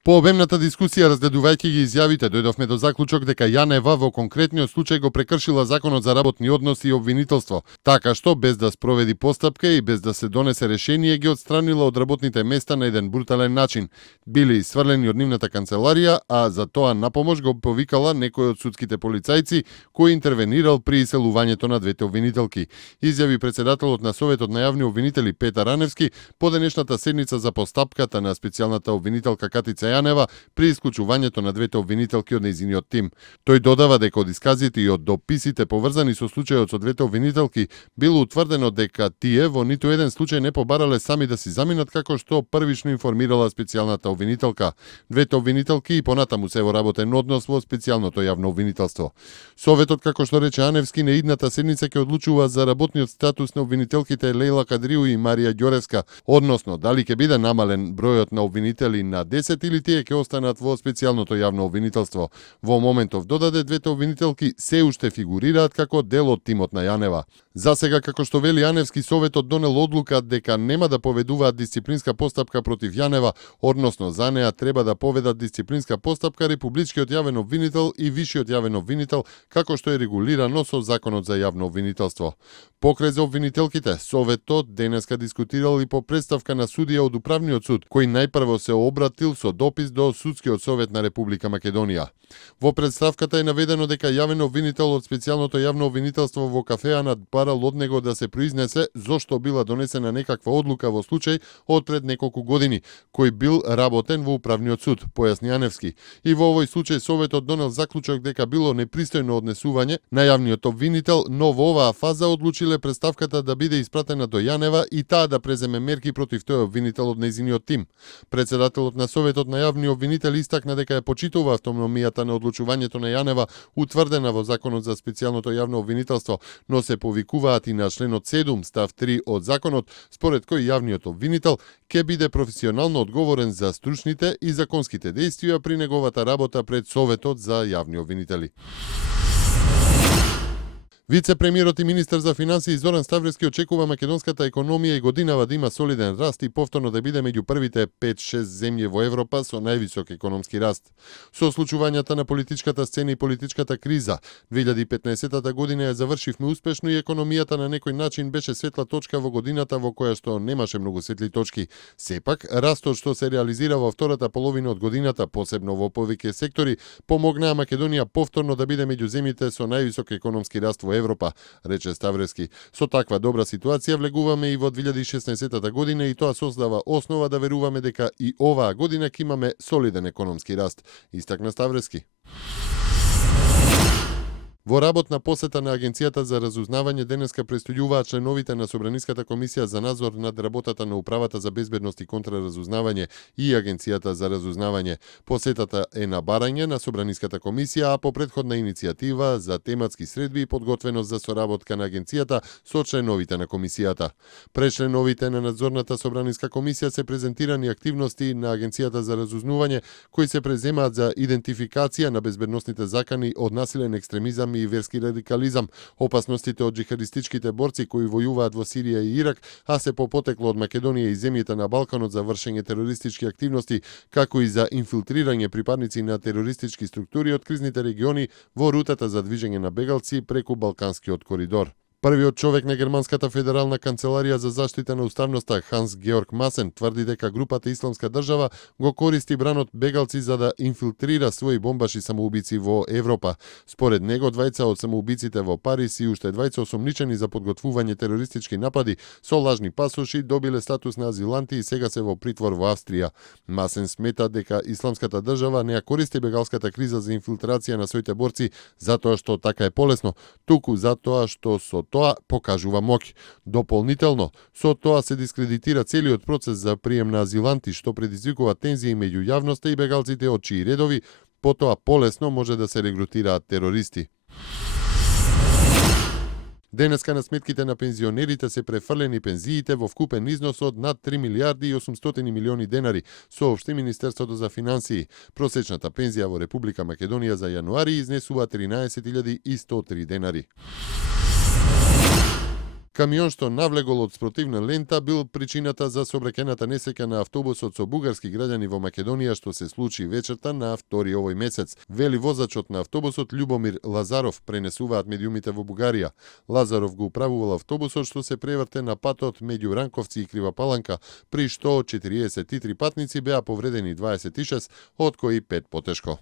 По обемната дискусија разгледувајќи ги изјавите, дојдовме до заклучок дека Јанева во конкретниот случај го прекршила законот за работни односи и обвинителство, така што без да спроведи постапка и без да се донесе решение ги отстранила од работните места на еден брутален начин. Били исфрлени од нивната канцеларија, а за тоа напомош го повикала некој од судските полицајци кој интервенирал при иселувањето на двете обвинителки. Изјави председателот на Советот на јавни обвинители Петар Аневски по денешната седница за постапката на специјалната обвинителка Катица Јанева при исклучувањето на двете обвинителки од нејзиниот тим. Тој додава дека од исказите и од дописите поврзани со случајот со двете обвинителки било утврдено дека тие во ниту еден случај не побарале сами да си заминат, како што првично информирала специјалната обвинителка. Двете обвинителки и понатаму се во работен однос во специјалното јавно обвинителство. Советот, како што рече Аневски, на идната седница ќе одлучува за работниот статус на обвинителките Лејла Кадриу и Марија Ѓоревска, односно дали ќе биде намален бројот на обвинители на 10 или тие ќе останат во специјалното јавно обвинителство. Во моментов додаде, двете обвинителки се уште фигурираат како дел од тимот на Јанева. За сега, како што вели Аневски, Советот донел одлука дека нема да поведуваат дисциплинска постапка против Јанева, односно за неа треба да поведат дисциплинска постапка Републичкиот јавен обвинител и Вишиот јавен обвинител, како што е регулирано со Законот за јавно обвинителство. Покрај за обвинителките, Советот денеска дискутирал и по представка на судија од Управниот суд, кој најпрво се обратил со допис до Судскиот совет на Република Македонија. Во представката е наведено дека јавен обвинител од специјалното јавно обвинителство во кафеа надбарал од него да се произнесе зошто била донесена некаква одлука во случај од пред неколку години, кој бил работен во Управниот суд, појасни Аневски. И во овој случај Советот донел заклучок дека било непристојно однесување на јавниот обвинител, но во оваа фаза одлучиле представката да биде испратена до Јанева и таа да преземе мерки против тој обвинител од нејзиниот тим. Председателот на Советот на јавни обвинители истакна дека ја почитува автономијата на одлучувањето на Јанева, утврдена во Законот за специјалното јавно обвинителство, но се повикуваат и на членот 7 став 3 од законот, според кој јавниот обвинител ќе биде професионално одговорен за стручните и законските дејствија при неговата работа пред Советот за јавни обвинители. Вице-премиерот и министер за финансии Зоран Ставрески очекува македонската економија и годинава да има солиден раст и повторно да биде меѓу првите 5-6 земји во Европа со највисок економски раст. Со случувањата на политичката сцена и политичката криза, 2015 година ја завршивме успешно и економијата на некој начин беше светла точка во годината во која што немаше многу светли точки. Сепак, растот што се реализира во втората половина од годината, посебно во повеќе сектори, помогнаа Македонија повторно да биде меѓу земјите со највисок економски раст во Европа, рече Ставрески. Со таква добра ситуација влегуваме и во 2016 година и тоа создава основа да веруваме дека и оваа година ќе имаме солиден економски раст, истакна Ставрески. Во работна посета на Агенцијата за разузнавање денеска престојуваат членовите на Собраниската комисија за надзор над работата на Управата за безбедност и контраразузнавање и Агенцијата за разузнавање. Посетата е на барање на Собраниската комисија, а по претходна иницијатива за тематски средби и подготвеност за соработка на агенцијата со членовите на комисијата. Пред членовите на надзорната Собраниска комисија се презентирани активности на Агенцијата за разузнавање кои се преземаат за идентификација на безбедносните закани од насилен екстремизам и верски радикализам, опасностите од џихадистичките борци кои војуваат во Сирија и Ирак, а се по потекло од Македонија и земјите на Балканот за вршење терористички активности, како и за инфилтрирање припадници на терористички структури од кризните региони во рутата за движење на бегалци преку Балканскиот коридор. Првиот човек на германската федерална канцеларија за заштита на уставноста, Ханс Георг Масен, тврди дека групата Исламска држава го користи бранот бегалци за да инфилтрира своји бомбаши самоубици во Европа. Според него, двајца од самоубиците во Париз и уште двајца осомничени за подготвување терористички напади со лажни пасоши добиле статус на азиланти и сега се во притвор во Австрија. Масен смета дека Исламската држава не ја користи бегалската криза за инфилтрација на своите борци затоа што така е полесно, туку затоа што со тоа покажува моќ. Дополнително, со тоа се дискредитира целиот процес за прием на азиланти, што предизвикува тензии меѓу јавноста и бегалците од чии редови потоа полесно може да се регрутираат терористи. Денеска на сметките на пензионерите се префрлени пензиите во вкупен износ од над 3 милиарди и 800 милиони денари, соопшти Министерството за финансии. Просечната пензија во Република Македонија за јануари изнесува 13.103 денари. Камион што навлегол од спротивна лента бил причината за сообраќајната несреќа на автобусот со бугарски граѓани во Македонија што се случи вечерта на 2 овој месец. Вели возачот на автобусот Љубомир Лазаров, пренесуваат медиумите во Бугарија. Лазаров го управувал автобусот што се преврте на патот меѓу Ранковци и Крива Паланка, при што 43 патници беа повредени 26, од кои 5 потешко.